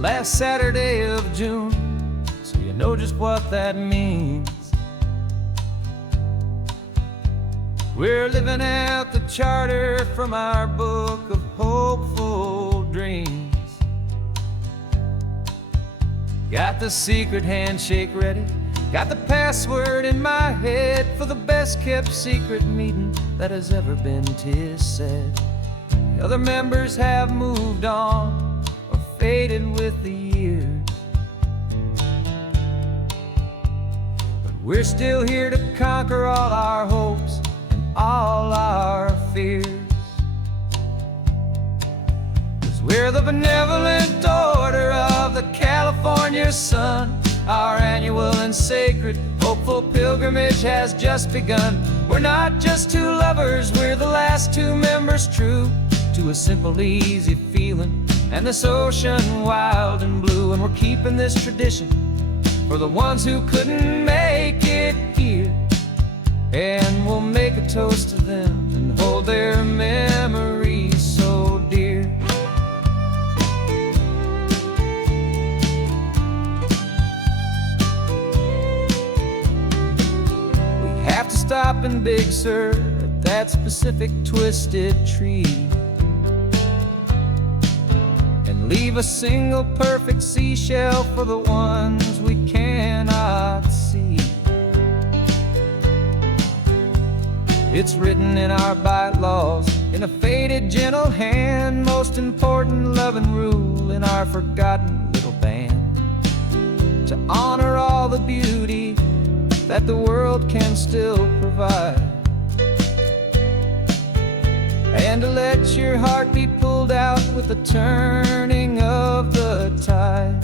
last Saturday of June, so you know just what that means. We're living out the charter from our book of hopeful dreams. Got the secret handshake ready, got the password in my head for the best kept secret meeting that has ever been, 'tis said. The other members have moved on or faded with the years, but we're still here to conquer all our hopes and all our fears. 'Cause we're the benevolent order of the California sun. Our annual and sacred hopeful pilgrimage has just begun. We're not just two lovers, we're the last two members true to a simple, easy feeling and this ocean wild and blue. And we're keeping this tradition for the ones who couldn't make it here, and we'll make a toast to them and hold their memories so dear. We have to stop in Big Sur at that specific twisted tree and leave a single perfect seashell for the ones we cannot see. It's written in our bylaws in a faded gentle hand, most important loving rule in our forgotten little band, to honor all the beauty that the world can still provide, and to let your heart be pulled out with the turning of the tide.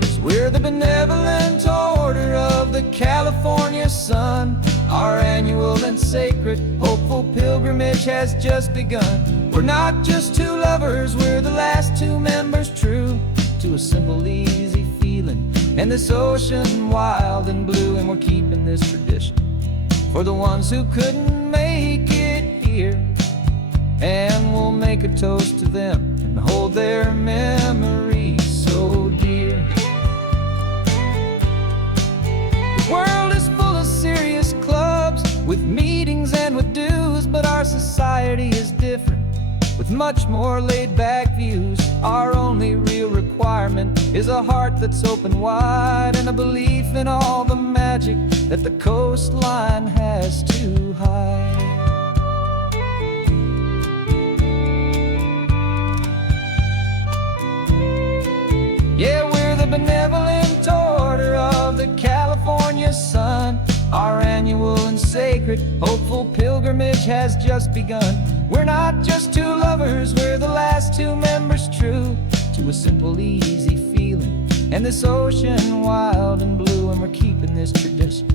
'Cause we're the benevolent order of the California sun. Our annual and sacred hopeful pilgrimage has just begun. We're not just two lovers, we're the last two members true to a simple, easy feeling and this ocean wild and blue. And we're keeping this tradition for the ones who couldn't make it here, and we'll make a toast to them and hold their memories so dear. The world is full of serious clubs with meetings and with dues, but our society is different with much more laid-back views. Our only real requirement is a heart that's open wide and a belief in all the magic that the coastline has to hide. Yeah, we're the benevolent order of the California sun. Our annual and sacred hopeful pilgrimage has just begun. We're not just two lovers, we're the last two members true to a simple, easy feeling and this ocean wild and blue. And we're keeping this tradition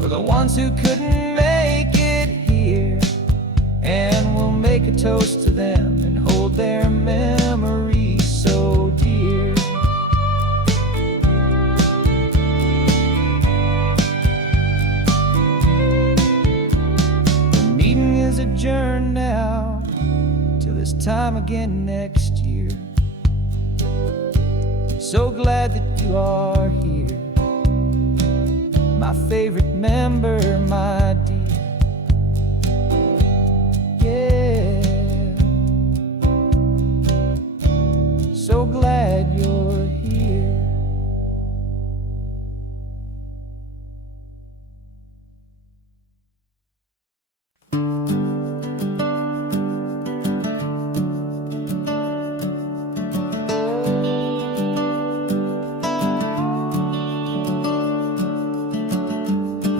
for the ones who couldn't make it here, and we'll make a toast to them and hold their memories so dear. The meeting is adjourned now till this time again next year. So glad that you are here, my favorite member, my dear. Yeah, so glad you're here.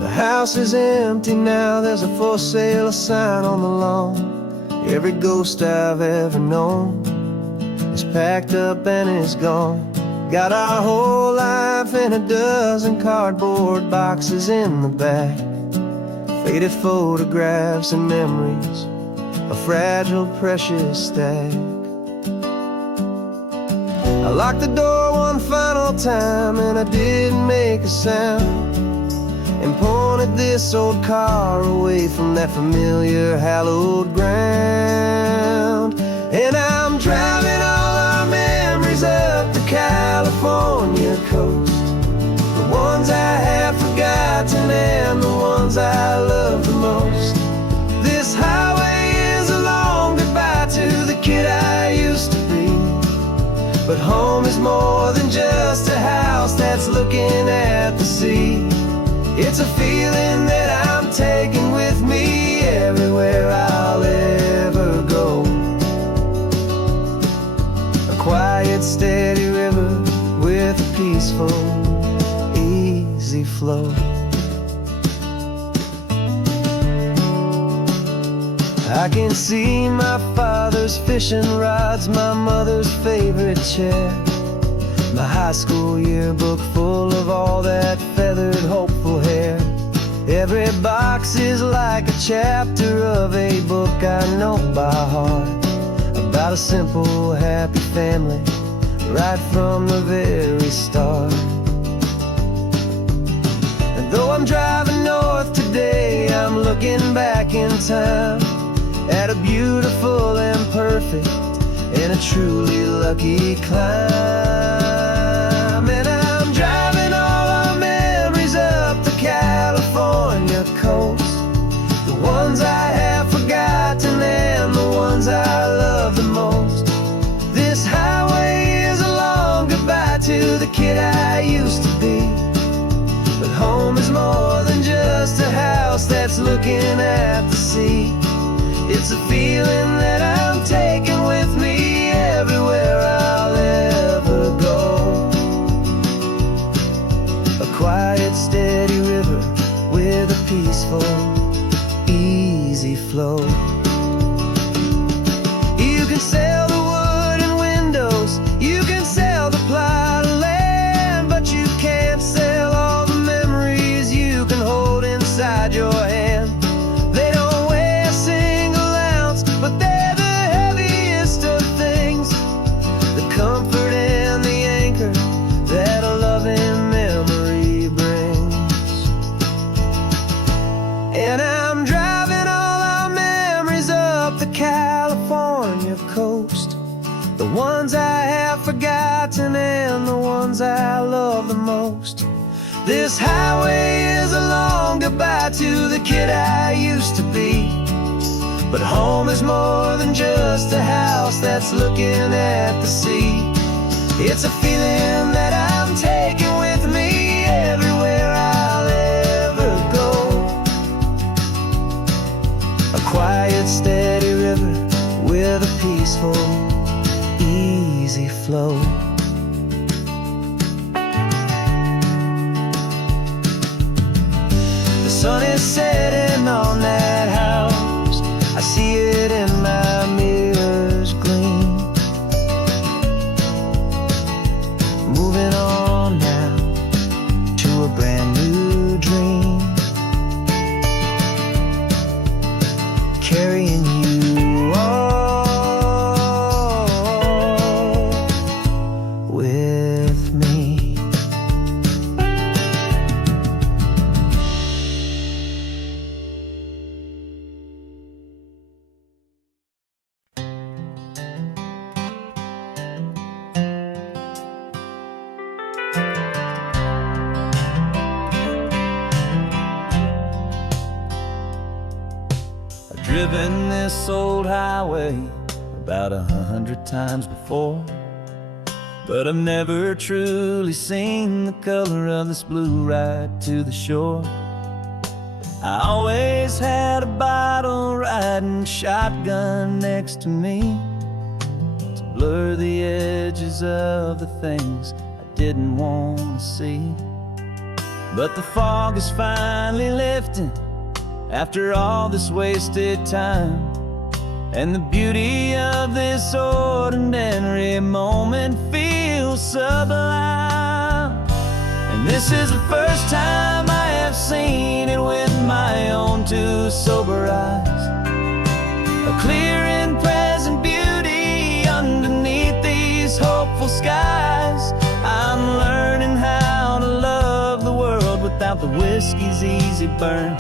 The house is empty now, there's a for sale sign on the lawn. Every ghost I've ever known is packed up and is gone. Got our whole life in a dozen cardboard boxes in the back, faded photographs and memories, a fragile, precious stack. I locked the door one final time and I didn't make a sound, and pointed this old car away from that familiar hallowed ground. And I'm driving all our memories up the California coast, the ones I have forgotten and the ones I love the most. This highway is a long goodbye to the kid I used to be, but home is more than just a house that's looking at the sea. It's a feeling that I'm taking with me everywhere I'll ever go. A quiet, steady river with a peaceful, easy flow. I can see my father's fishing rods, my mother's favorite chair, my high school yearbook full of all that feathered, hopeful hair. Every box is like a chapter of a book I know by heart, about a simple, happy family right from the very start. And though I'm driving north today, I'm looking back in time at a beautiful and perfect and a truly lucky climb. And I'm driving all our memories up the California coast, the ones I have forgotten and the ones I love the most. This highway is a long goodbye to the kid I used to be, but home is more than just a house that's looking at the sea. It's a feeling that I'm taking with me everywhere I'll ever go. A quiet, steady river with a peaceful, easy flow. You can sail the wooden windows, you can sail the plot of land, but you can't sail all the memories you can hold inside your hand. They don't weigh a single ounce, but they're the heaviest of things, the comfort and the anchor that a loving memory brings. And I'm driving all our memories up the California coast, the ones I have forgotten and the ones I love the most. This highway is a long goodbye to the kid I used to be, but home is more than just a house that's looking at the sea. It's a feeling that I'm taking with me everywhere I'll ever go. A quiet, steady river with a peaceful, easy flow. The sun is setting on that house, I see it in my mirror's gleam. Moving on now to a brand new dream, carrying you all with me. I've driven this old highway about 100 times before, but I've never truly seen the color of this blue right to the shore. I always had a bottle riding shotgun next to me to blur the edges of the things I didn't want to see. But the fog is finally lifting after all this wasted time, and the beauty of this ordinary moment feels sublime. And this is the first time I have seen it with my own two sober eyes, a clear and present beauty underneath these hopeful skies. I'm learning how to love the world without the whiskey's easy burn,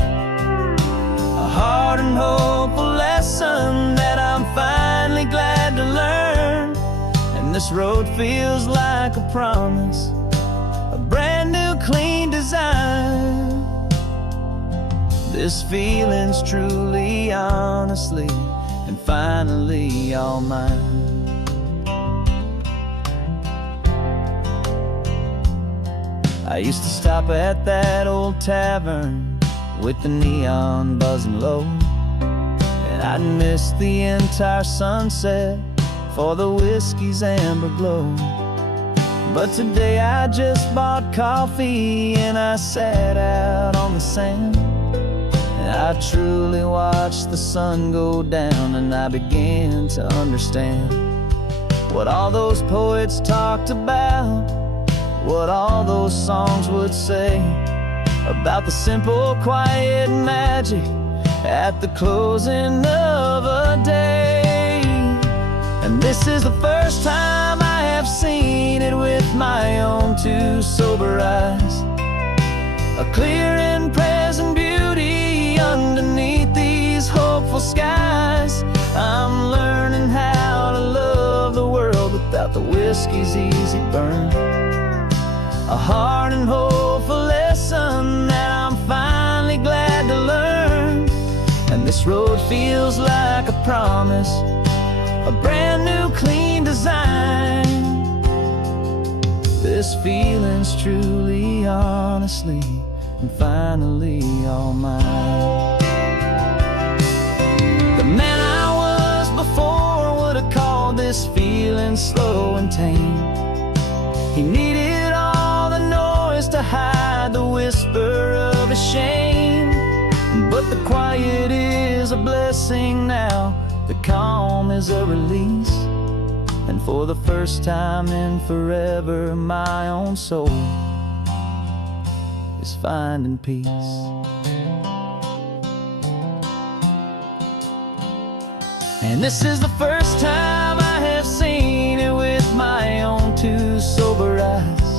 a hard and hopeful lesson that I'm finally glad to And this road feels like a promise, a brand new clean design. This feeling's truly, honestly, and finally all mine. I used to stop at that old tavern with the neon buzzing low, and I'd miss the entire sunset for the whiskey's amber glow. But today I just bought coffee and I sat out on the sand, and I truly watched the sun go down, and I began to understand what all those poets talked about, what all those songs would say about the simple, quiet magic at the closing of a day. And this is the first time I have seen it with my own two sober eyes, a clear and present beauty underneath these hopeful skies. I'm learning how to love the world without the whiskey's easy burn, a hard and hopeful lesson that I'm finally glad to learn. And this road feels like a promise, a brand new clean design. This feeling's truly, honestly, and finally all mine. The man I was before would have called this feeling slow and tame. He needed all the noise to hide the whisper of his shame. But the quiet is a blessing now, the calm is a release, and for the first time in forever my own soul is finding peace. And this is the first time I have seen it with my own two sober eyes,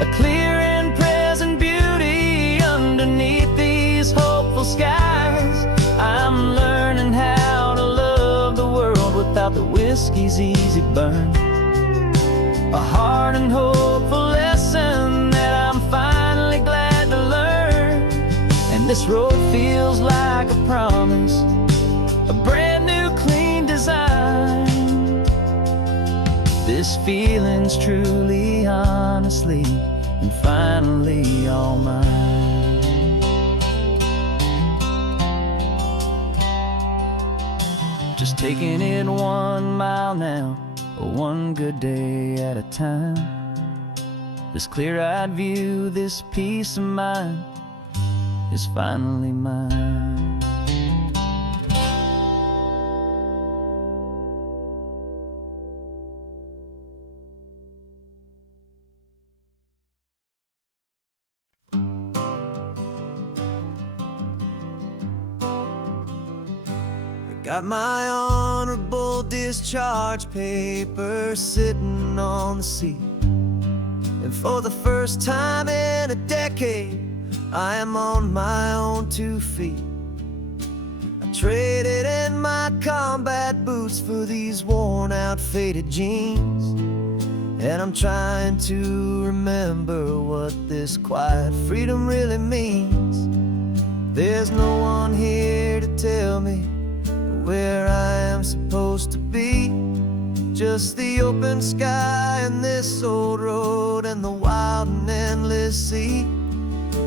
a clear and present beauty underneath these hopeful skies. I'm learning how to love the world without the whiskey's easy burn, a hard and hopeful lesson that I'm finally glad to learn. And this road feels like a promise, a brand new clean design. This feeling's truly, honestly, and finally all mine. Just taking it 1 mile now, one good day at a time. This clear-eyed view, this peace of mind is finally mine. Got my honorable discharge papers sitting on the seat, and for the first time in a decade I am on my own 2 feet. I traded in my combat boots for these worn out faded jeans, and I'm trying to remember what this quiet freedom really means. There's no one here to tell me where I am supposed to be, just the open sky and this old road and the wild and endless sea.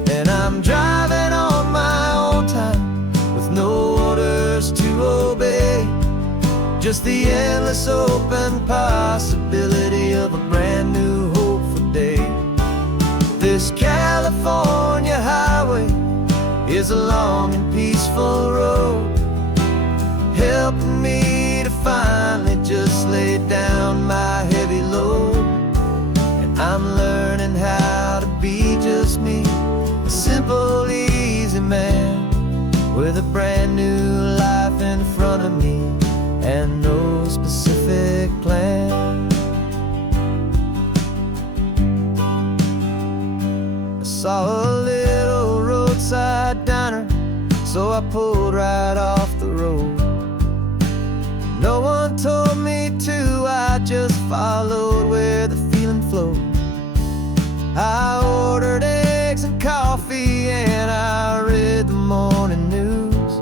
And I'm driving on my own time with no orders to obey, just the endless open possibility of a brand new hopeful day. This California highway is a long and peaceful road, helping me to finally just lay down my heavy load. And I'm learning how to be just me, a simple, easy man with a brand new life in front of me and no specific plan. I saw a little roadside diner, so I pulled right off the road. No one told me to, I I just followed where the feeling flowed. I ordered eggs and coffee, and I read the morning news.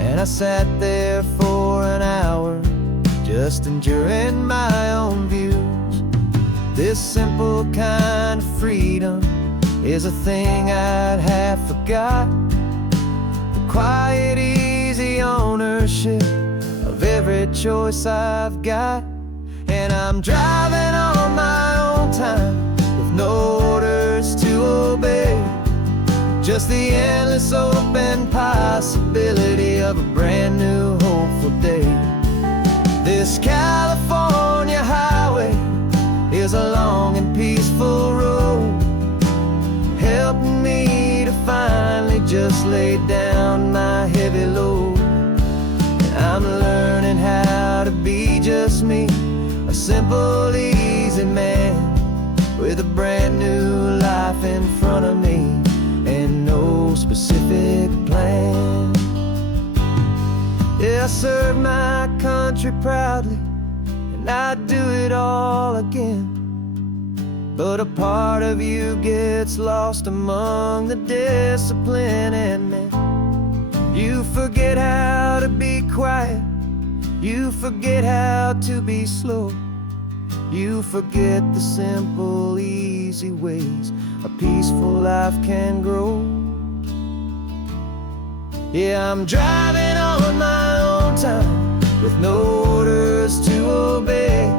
And I sat there for an hour, just enjoying my own views. This simple kind of freedom is a thing I'd have forgot. The quiet, easy ownership of every choice I've got. And I'm driving on my own time, with no orders to obey, just the endless open possibility of a brand new hopeful day. This California highway is a long and peaceful road, helping me to finally just lay down my heavy load. And I'm learning how to be just me, a simple, easy man, with a brand new life in front of me, and no specific plan. Yeah, I serve my country proudly, and I'd do it all again. But a part of you gets lost among the discipline and men. You forget how to be quiet, you forget how to be slow, you forget the simple, easy ways a peaceful life can grow. Yeah, I'm driving on my own time, with no orders to obey,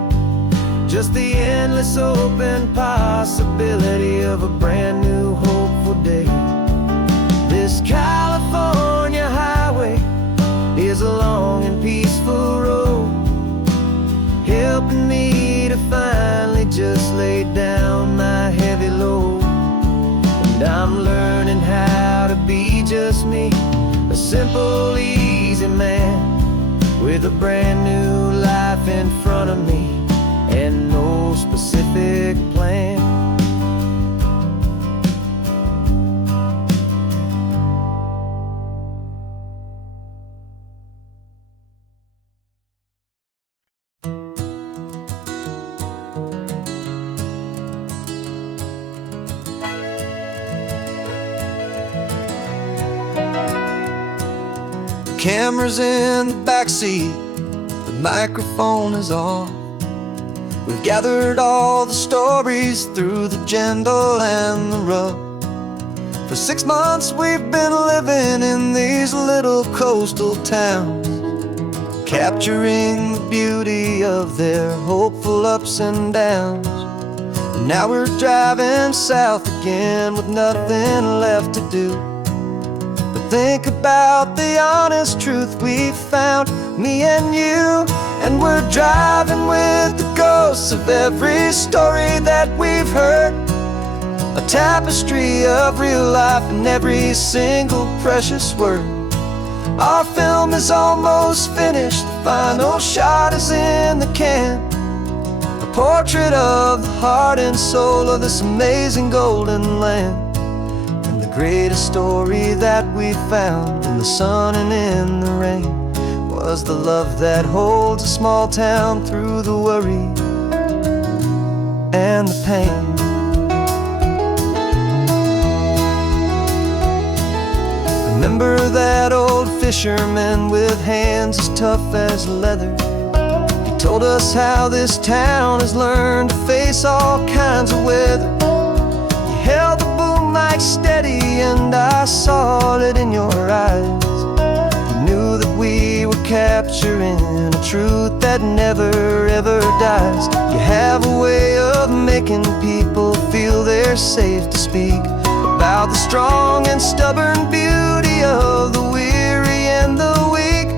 just the endless open possibility of a brand new hopeful day. This California highway is a long and peaceful road, helping me to finally just lay down my heavy load. And I'm learning how to be just me, a simple, easy man, with a brand new life in front of me, and no specific plan. Camera's in the backseat, the microphone is on. We've gathered all the stories through the gentle and the rough. For 6 months we've been living in these little coastal towns, capturing the beauty of their hopeful ups and downs. And now we're driving south again with nothing left to do. Think about the honest truth we found, me and you. And we're driving with the ghosts of every story that we've heard, a tapestry of real life in every single precious word. Our film is almost finished, the final shot is in the can, a portrait of the heart and soul of this amazing golden land. The greatest story that we found in the sun and in the rain was the love that holds a small town through the worry and the pain. Remember that old fisherman with hands as tough as leather? He told us how this town has learned to face all kinds of weather. He held the boom mic steady, and I saw it in your eyes. You knew that we were capturing a truth that never ever dies. You have a way of making people feel they're safe to speak about the strong and stubborn beauty of the weary and the weak.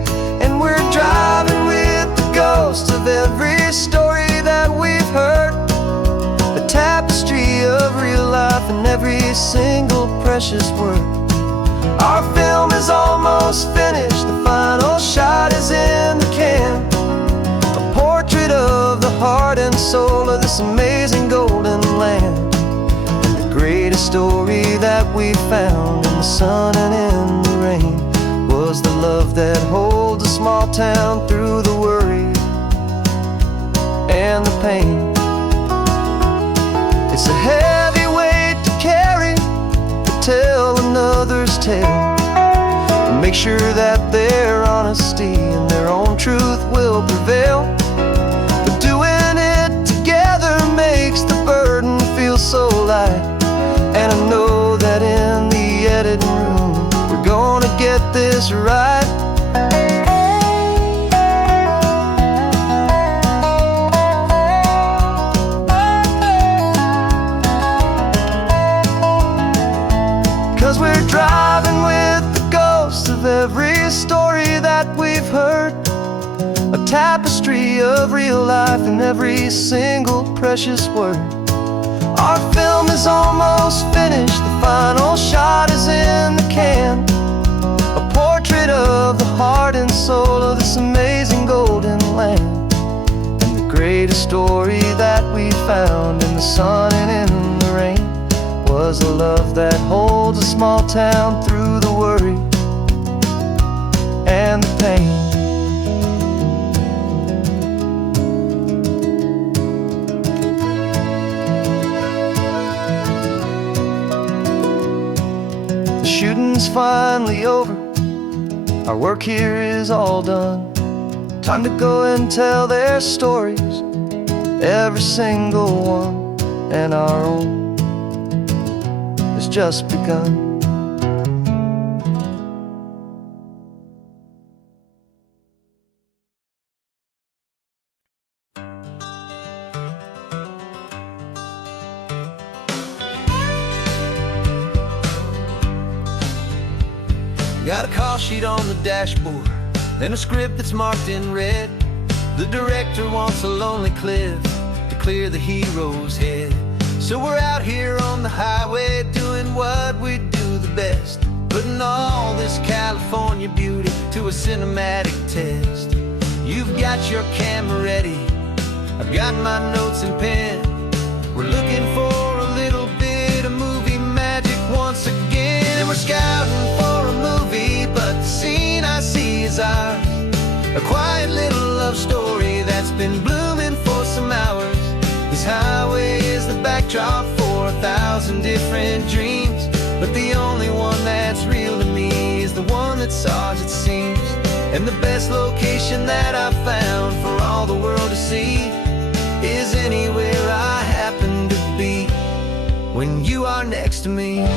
And we're driving with the ghosts of every story that we've heard, a tapestry of real life in every single precious word. Our film is almost finished, the final shot is in the can, a portrait of the heart and soul of this amazing golden land. And the greatest story that we found in the sun and in the rain was the love that holds a small town through the worry and the pain. It's a heavy weight to carry, to tell another's tale, and make sure that their honesty and their own truth will prevail. But doing it together makes the burden feel so light. And I know that in the editing room we're gonna get this right. 'Cause we're driving with the ghosts of every story that we've heard, a tapestry of real life in every single precious word. Our film is almost finished, the final shot is in the can, a portrait of the heart and soul of this amazing golden land. And the greatest story that we found in the sun and in the rain was a love that holds a small town through the worry and the pain. The shooting's finally over, our work here is all done. Time to go and tell their stories, every single one, and our own has just begun. Got a call sheet on the dashboard and a script that's marked in red. The director wants a lonely cliff to clear the hero's head. So we're out here on the highway doing what we do the best, putting all this California beauty to a cinematic test. You've got your camera ready, I've got my notes and pen. We're looking for a little bit of movie magic once again. And we're scouting for a movie, but the scene I see is ours, a quiet little love story that's been blooming for some hours. This highway is the backdrop for 1,000 different dreams, but the only one that's real to me is the one that's ours, it seems. And the best location that I've found for all the world to see is anywhere I happen to be when you are next to me.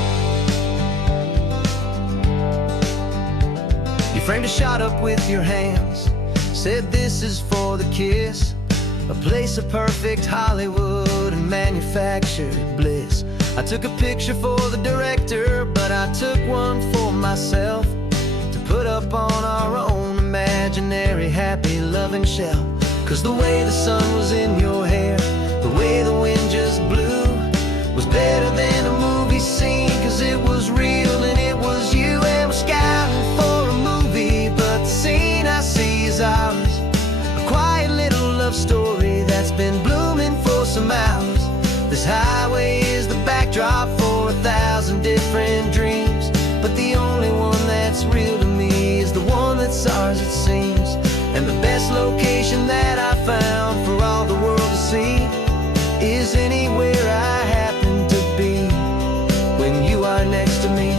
You framed a shot up with your hands, said this is for the kiss, a place of perfect Hollywood and manufactured bliss. I took a picture for the director, but I took one for myself to put up on our own imaginary happy loving shelf. 'Cause the way the sun was in your hair, the way the wind just blew, was better than a movie scene, 'cause it was real and it was you. And we're scouting for a movie, but the scene I see is ours, a quiet little love story that's been blooming for some hours. This highway is the backdrop for 1,000 different dreams, but the only one that's real to me is the one that's ours, it seems. And the best location that I found for all the world to see is anywhere I happen to be when you are next to me.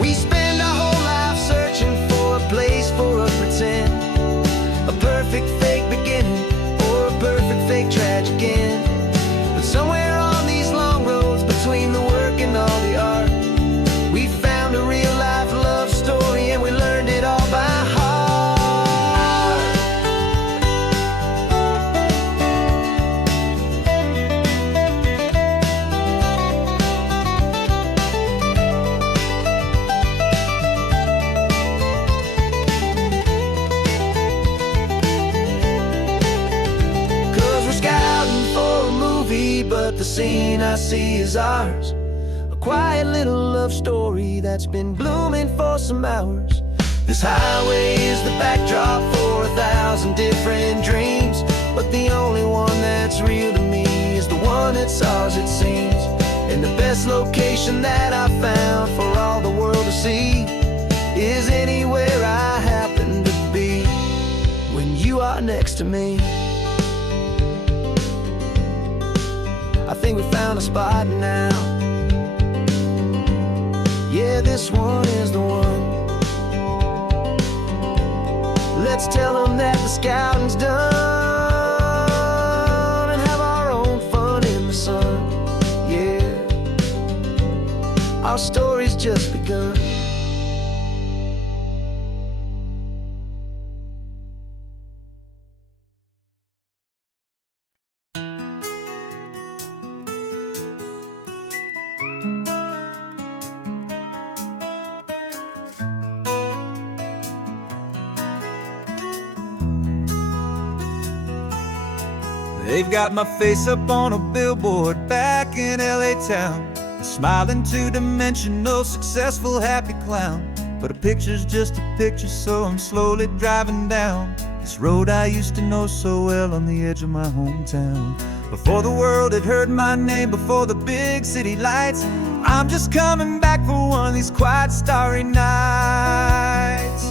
We spend our whole life searching for a place for a pretend, a perfect fake beginning or a perfect fake tragic end. But somewhere on these long roads between the work and all the art, we found a real life love story and we learned it all by heart. But the scene I see is ours, a quiet little love story that's been blooming for some hours. This highway is the backdrop for 1,000 different dreams, but the only one that's real to me is the one that's ours, it seems. And the best location that I found for all the world to see is anywhere I happen to be when you are next to me. I think we found a spot now. Yeah, this one is the one. Let's tell them that the scouting's done and have our own fun in the sun. Yeah, our story's just begun. They've got my face up on a billboard back in LA town, smiling two-dimensional, successful, happy clown. But a picture's just a picture, so I'm slowly driving down this road I used to know so well on the edge of my hometown. Before the world had heard my name, before the big city lights, I'm just coming back for one of these quiet, starry nights.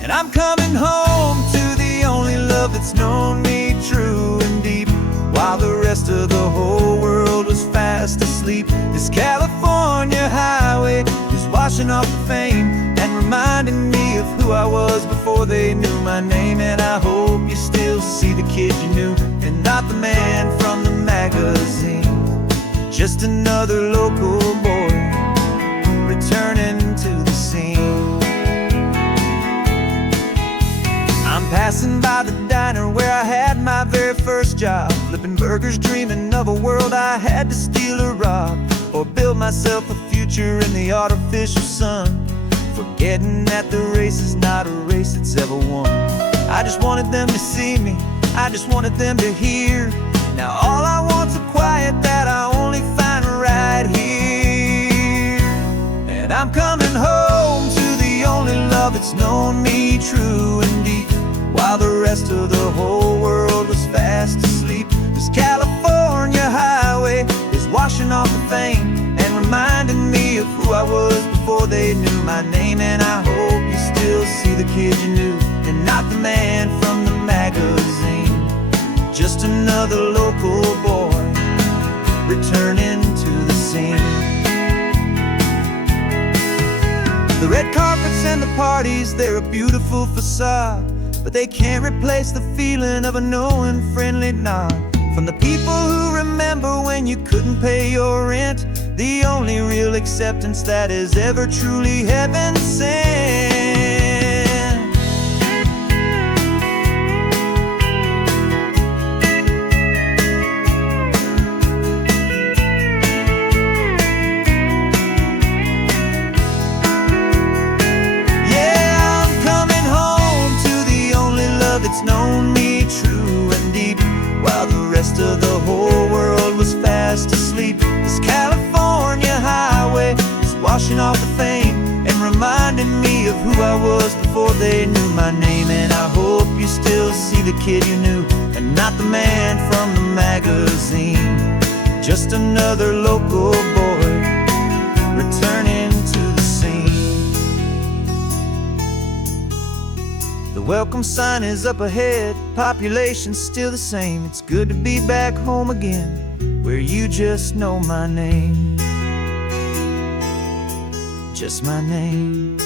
And I'm coming home to the only love that's known me true and deep, while the rest of the whole world was fast asleep. This California highway is washing off the fame and reminding me of who I was before they knew my name. And I hope you still see the kid you knew, and not the man from the magazine. Just another local boy returning to the scene. I'm passing by the diner where I had my very first job, flipping burgers, dreaming of a world I had to steal or rob, or build myself a future in the artificial sun, forgetting that the race is not a race that's ever won. I just wanted them to see me, I just wanted them to hear. Now all I want's a quiet that I only find right here. And I'm coming home to the only love that's known me true and deep, while the rest of the whole world was fast asleep. This California highway is washing off the fame and reminding me of who I was before they knew my name. And I hope you still see the kid you knew, and not the man from the magazine. Just another local boy returning to the scene. The red carpets and the parties, they're a beautiful facade, but they can't replace the feeling of a knowing, friendly nod from the people who remember when you couldn't pay your rent. The only real acceptance that is ever truly heaven sent. It's known me true and deep, while the rest of the whole world was fast asleep. This California highway is washing off the fame and reminding me of who I was before they knew my name. And I hope you still see the kid you knew, and not the man from the magazine. Just another local boy returning to the scene. The welcome sign is up ahead, population's still the same. It's good to be back home again, where you just know my name. Just my name.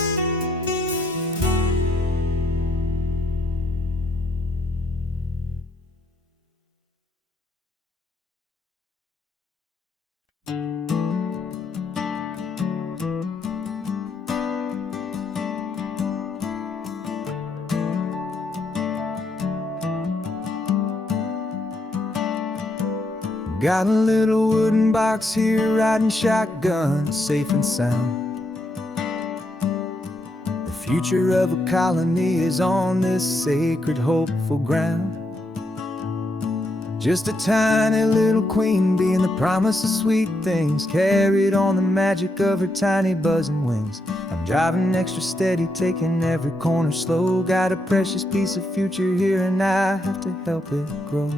Got a little wooden box here, riding shotgun, safe and sound. The future of a colony is on this sacred, hopeful ground. Just a tiny little queen bee, and the promise of sweet things carried on the magic of her tiny buzzing wings. I'm driving extra steady, taking every corner slow. Got a precious piece of future here, and I have to help it grow.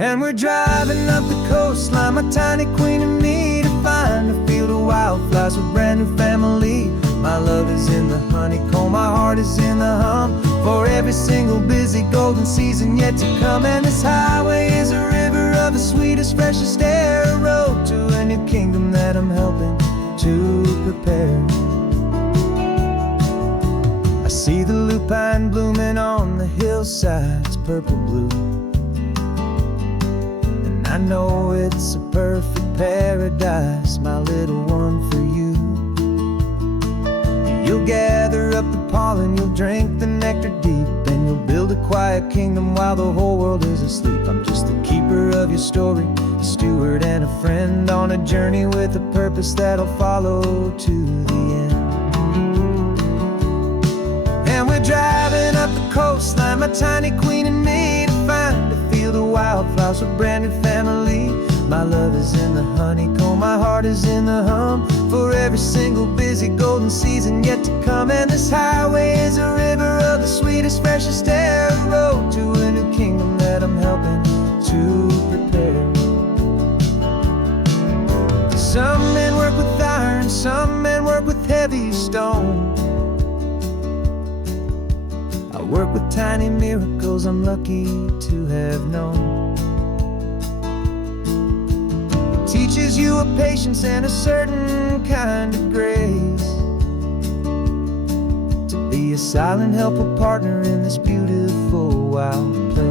And we're driving up the coastline, my tiny queen and me, to find a field of wildflowers with brand new family. My love is in the honeycomb, my heart is in the hum. For every single busy golden season yet to come. And this highway is a river of the sweetest, freshest air, a road to a new kingdom that I'm helping to prepare. I see the lupine blooming on the hillsides, purple blue, and I know it's a perfect paradise, my little one, for you. You'll gather up the pollen, you'll drink the nectar deep, and you'll build a quiet kingdom while the whole world is asleep. I'm just the keeper of your story, a steward and a friend on a journey with a purpose that'll follow to the end. And we're driving up the coastline, my tiny queen and me, to find a field of wildflowers, a brand new family. My love is in the honeycomb, my heart is in the hum. For every single busy golden season yet to come. And this highway is a river of the sweetest, freshest air, a road to a new kingdom that I'm helping to prepare. Some men work with iron, some men work with heavy stone. I work with tiny miracles I'm lucky to have known. Teaches you a patience and a certain kind of grace, to be a silent helper partner in this beautiful wild place.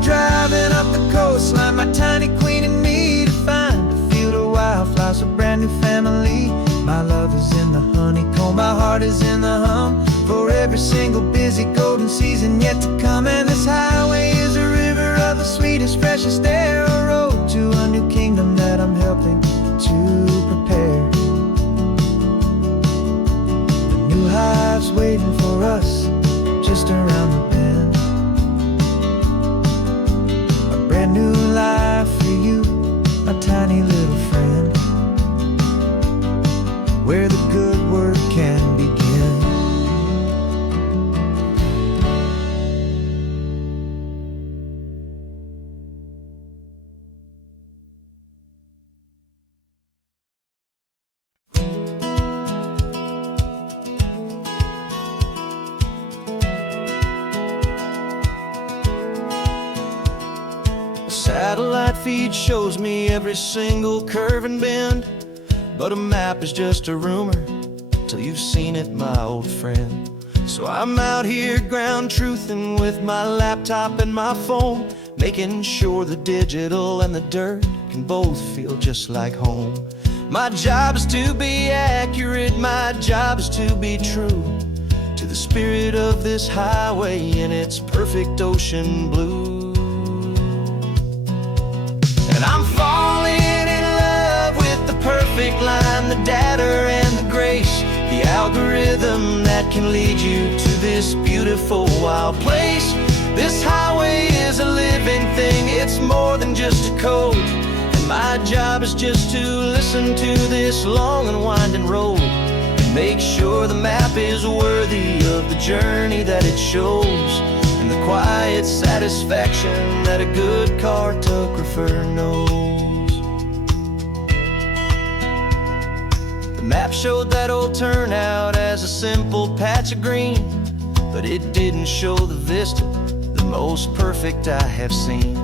Driving up the coastline, my tiny queen and me, to find a field of wildflowers, a brand new family. My love is in the honeycomb, my heart is in the hum. For every single busy golden season yet to come. And this highway is a river of the sweetest, freshest air, a road to a new kingdom that I'm helping to prepare. The new hive's waiting for us just around the bend. Brand new life for you, my tiny little friend, where the good work can begin. Satellite feed shows me every single curve and bend, but a map is just a rumor till you've seen it, my old friend. So I'm out here ground truthing with my laptop and my phone, making sure the digital and the dirt can both feel just like home. My job is to be accurate, my job is to be true to the spirit of this highway in its perfect ocean blue. And I'm falling in love with the perfect line, the data and the grace, the algorithm that can lead you to this beautiful wild place. This highway is a living thing, it's more than just a code. And my job is just to listen to this long and winding road, and make sure the map is worthy of the journey that it shows, and the quiet satisfaction that a good cartographer knows. The map showed that old turnout as a simple patch of green, but it didn't show the vista, the most perfect I have seen.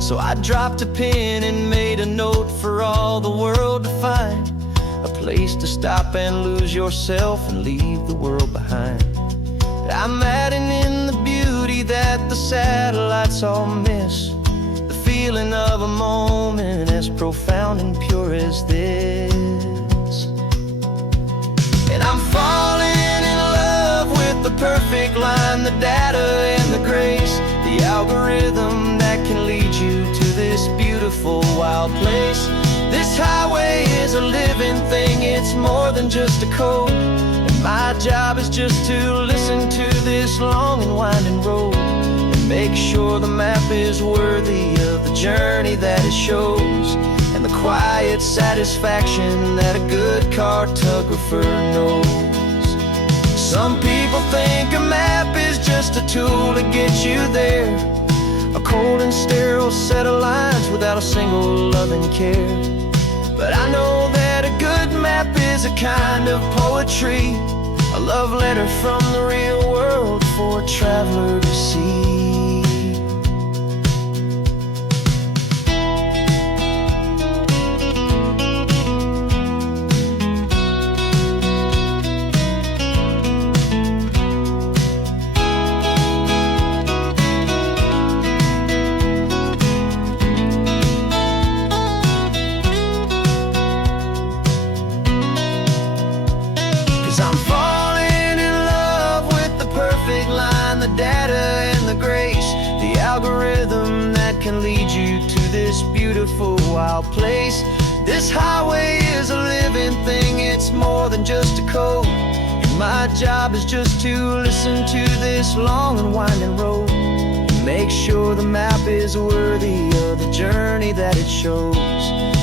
So I dropped a pin and made a note for all the world to find, a place to stop and lose yourself and leave the world behind. I'm adding in the beauty that the satellites all miss, the feeling of a moment as profound and pure as this. And I'm falling in love with the perfect line, the data and the grace, the algorithm that can lead you to this beautiful wild place. This highway is a living thing, it's more than just a code. My job is just to listen to this long and winding road and make sure the map is worthy of the journey that it shows, and the quiet satisfaction that a good cartographer knows. Some people think a map is just a tool to get you there, a cold and sterile set of lines without a single loving care. But I know that a good map is a kind of poetry, a love letter from the real world for a traveler to see. 'Cause I'm falling in love with the perfect line, the data and the grace, the algorithm that can lead you to this beautiful wild place. This highway is a living thing, it's more than just a code, and my job is just to listen to this long and winding road and make sure the map is worthy of the journey that it shows,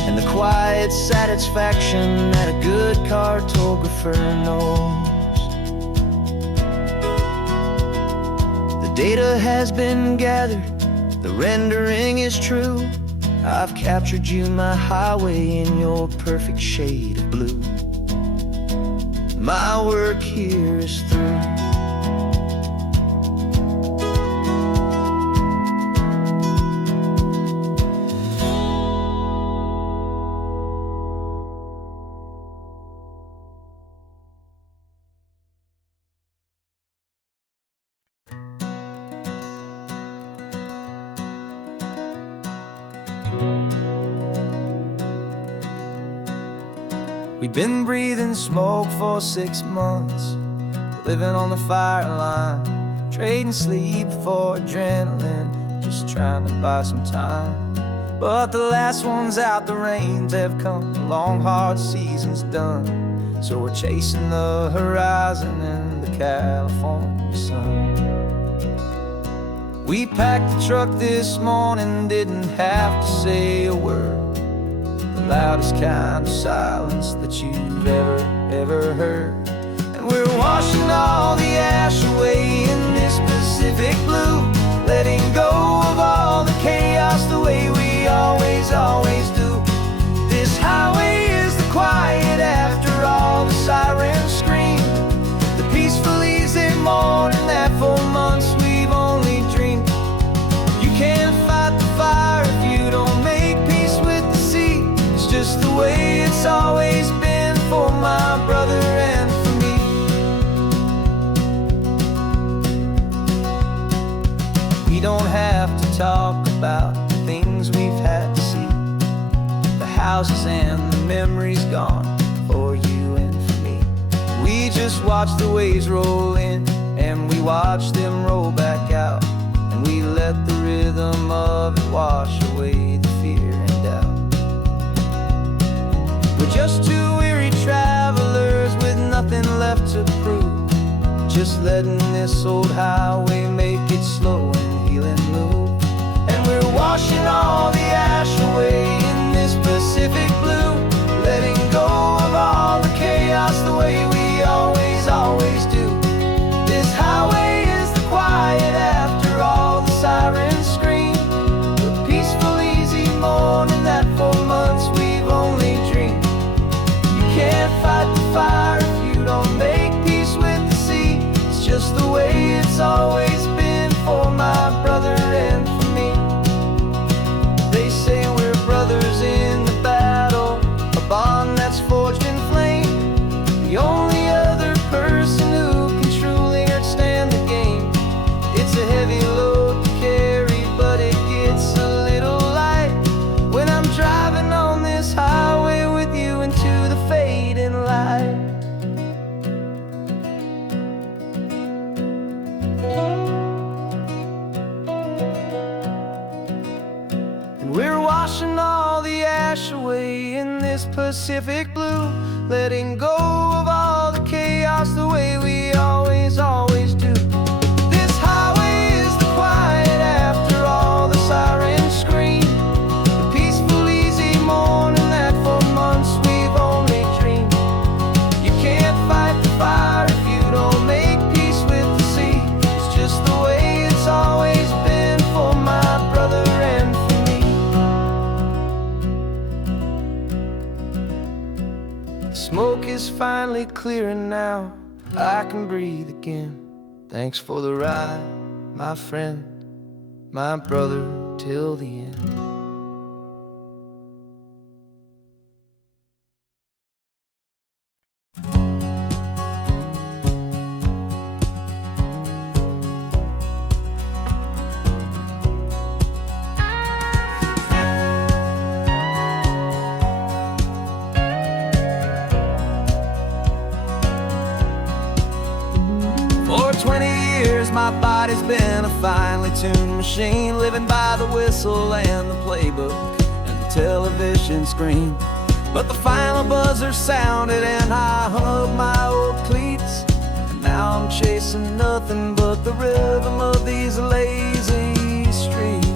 and the quiet satisfaction that a good cartographer knows. The data has been gathered, the rendering is true. I've captured you, my highway, in your perfect shade of blue. My work here is through. We've been breathing smoke for 6 months, living on the fire line, trading sleep for adrenaline, just trying to buy some time. But the last one's out, the rains have come, the long hard season's done, so we're chasing the horizon in the California sun. We packed the truck this morning, didn't have to say a word, the loudest kind of silence that you've ever heard. And we're washing all the ash away in this Pacific blue, letting go of all the chaos the way we always do. This highway is the quiet after all the sirens scream, the peaceful easy morning that for months we've only dreamed. You can't fight the fire if you don't make peace with the sea. It's just the way it's always been for my brother and for me. We don't have to talk about the things we've had to see, the houses and the memories gone for you and for me. We just watch the waves roll in and we watch them roll back out, and we let the rhythm of it wash away the fear and doubt. We're just two weary travelers with nothing left to prove, just letting this old highway make its slow and healing move. And we're washing all the ash away in this Pacific blue, letting go of all the chaos the way we always do. This highway is the quiet after all the sirens scream, the peaceful easy morning that for months we've only dreamed. You can't fight the fire if you don't make peace with the sea. It's just the way it's always been for my brother and for me. They say we're brothers in the battle, a bond that's forged in flame, the only other person who can truly stand the game. It's a heavy load to carry, but it gets a little light when I'm driving on this highway with you into the fading light. And we're washing all the ash away in this Pacific blue, letting go of all the chaos house the way we always do. This highway is the quiet after all the sirens scream. The peaceful, easy morning that for months we've only dreamed. You can't fight the fire if you don't make peace with the sea. It's just the way it's always been for my brother and for me. The smoke is finally clearing now, I can breathe again. Thanks for the ride, my friend, my brother, till the end. For 20 years my body's been a finely tuned machine, living by the whistle and the playbook and the television screen. But the final buzzer sounded and I hung up my old cleats, and now I'm chasing nothing but the rhythm of these lazy streets.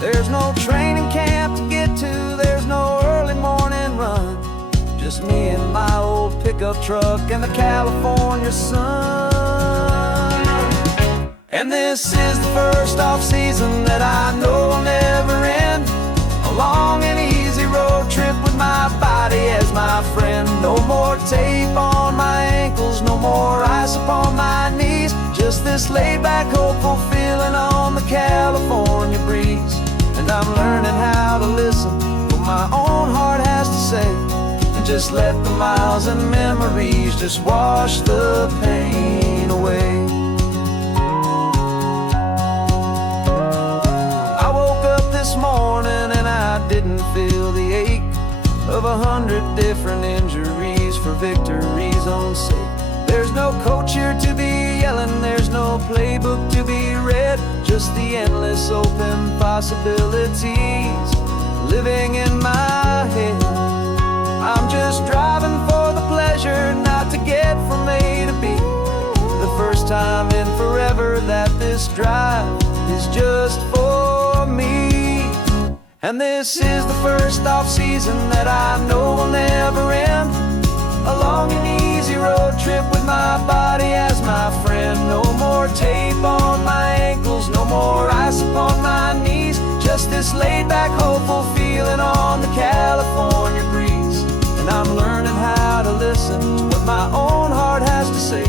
There's no training camp to get to, there's no early morning run, just me and my old pickup truck and the California sun. And this is the first off-season that I know will never end. A long and easy road trip with my body as my friend. No more tape on my ankles, no more ice upon my knees. Just this laid-back, hopeful feeling on the California breeze. And I'm learning how to listen to what my own heart has to say, and just let the miles and memories just wash the pain away. This morning and I didn't feel the ache of 100 different injuries for victory's own sake. There's no coach here to be yelling, there's no playbook to be read, just the endless open possibilities living in my head. I'm just driving for the pleasure, not to get from A to B. The first time in forever that this drive is just for me. And this is the first off-season that I know will never end. A long and easy road trip with my body as my friend. No more tape on my ankles, no more ice upon my knees. Just this laid-back, hopeful feeling on the California breeze. And I'm learning how to listen to what my own heart has to say,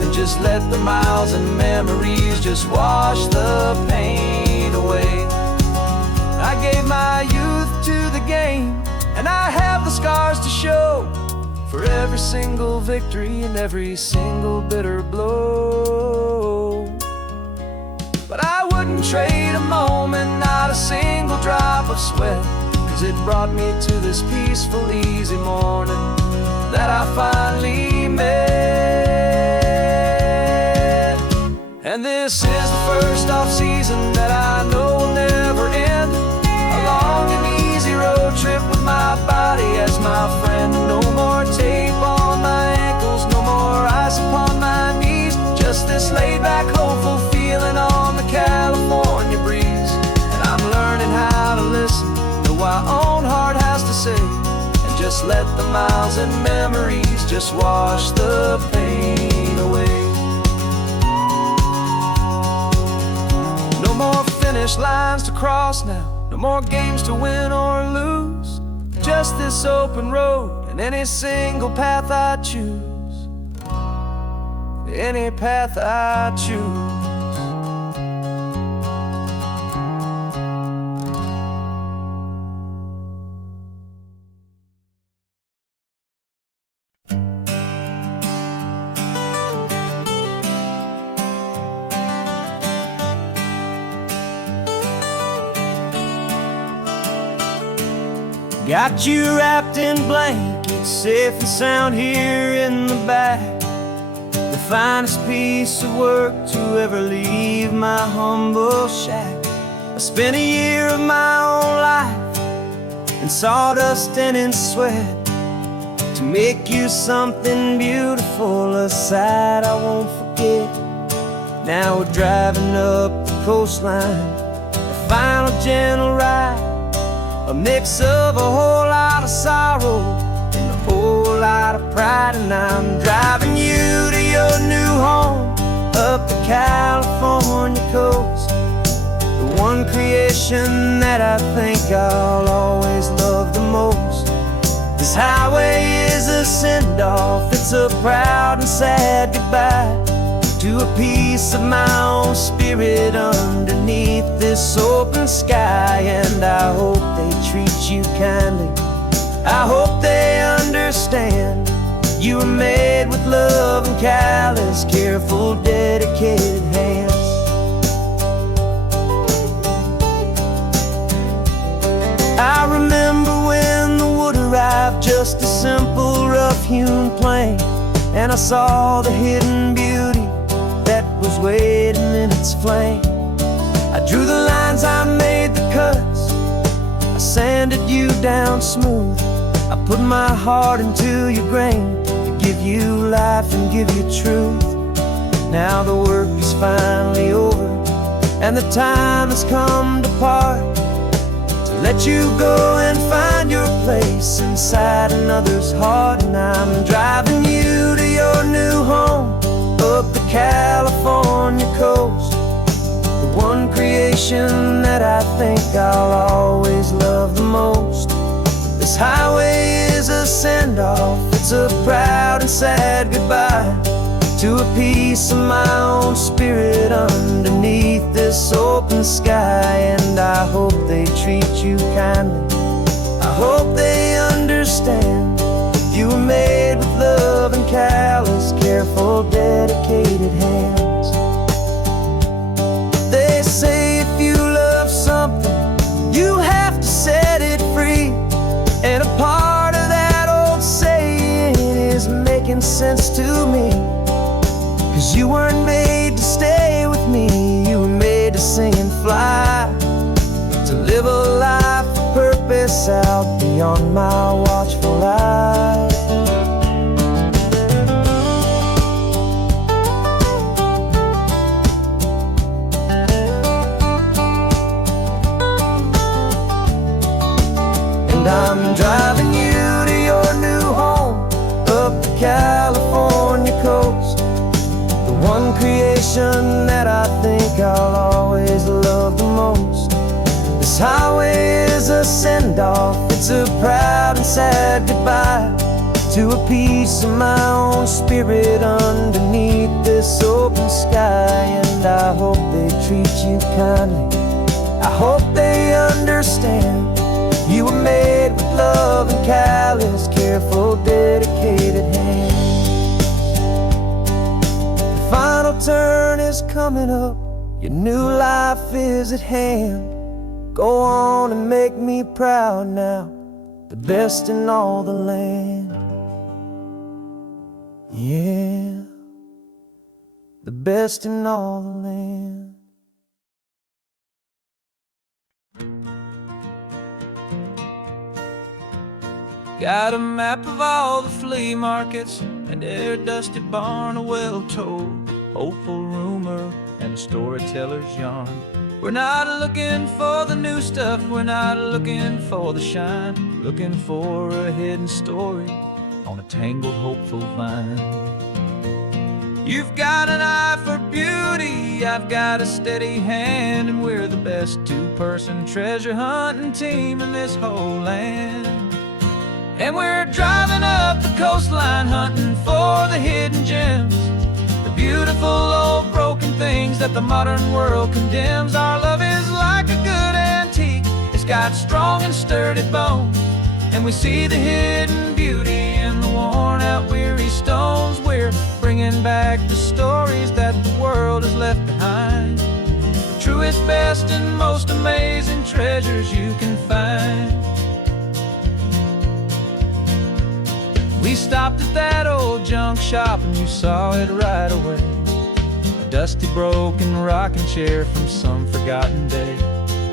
and just let the miles and memories just wash the pain away. I gave my youth to the game, and I have the scars to show for every single victory and every single bitter blow. But I wouldn't trade a moment, not a single drop of sweat, 'cause it brought me to this peaceful, easy morning that I finally met. And this is the first off-season that I know will never end. A long and easy road trip with my body as my friend. No more tape on my ankles, no more ice upon my knees. Just this laid-back, hopeful feeling on the California breeze. And I'm learning how to listen to what my own heart has to say, and just let the miles and memories just wash the pain away. No more finish lines to cross now, no more games to win or lose. Just this open road and any single path I choose. Any path I choose. Got you wrapped in blankets, safe and sound here in the back. The finest piece of work to ever leave my humble shack. I spent a year of my own life in sawdust and in sweat, to make you something beautiful, a sight I won't forget. Now we're driving up the coastline, a final gentle ride, a mix of a whole lot of sorrow and a whole lot of pride. And I'm driving you to your new home up the California coast, the one creation that I think I'll always love the most. This highway is a send-off, it's a proud and sad goodbye to a piece of my own spirit underneath this open sky. And I hope they treat you kindly, I hope they understand you were made with love and callous, careful, dedicated hands. I remember when the wood arrived, just a simple rough-hewn plank, and I saw the hidden beauty that was waiting in its flame. I drew the lines, I made the cuts, I sanded you down smooth. I put my heart into your grain to give you life and give you truth. Now the work is finally over, and the time has come to part, to let you go and find your place inside another's heart. And I'm driving you to your new home up the California coast, the one creation that I think I'll always love the most. This highway is a send-off, it's a proud and sad goodbye to a piece of my own spirit underneath this open sky. And I hope they treat you kindly, I hope they understand you were made with love and callous, careful, dedicated hands. They say if you love something, you have to set it free. And a part of that old saying is making sense to me, 'cause you weren't made to stay with me, you were made to sing and fly, to live a life of purpose out beyond my watchful eye. I'm driving you to your new home up the California coast, the one creation that I think I'll always love the most. This highway is a send-off, it's a proud and sad goodbye to a piece of my own spirit underneath this open sky. And I hope they treat you kindly, I hope they understand you were made with love and callous, careful, dedicated hands. The final turn is coming up, your new life is at hand. Go on and make me proud now, the best in all the land. Yeah, the best in all the land. Got a map of all the flea markets and their dusty barn, a well-told, hopeful rumor and a storyteller's yarn. We're not looking for the new stuff, we're not looking for the shine, looking for a hidden story on a tangled, hopeful vine. You've got an eye for beauty, I've got a steady hand, and we're the best two-person treasure hunting team in this whole land. And we're driving up the coastline hunting for the hidden gems, the beautiful old broken things that the modern world condemns. Our love is like a good antique, it's got strong and sturdy bones, and we see the hidden beauty in the worn out weary stones. We're bringing back the stories that the world has left behind, the truest, best and most amazing treasures you can find. We stopped at that old junk shop and you saw it right away, a dusty broken rocking chair from some forgotten day.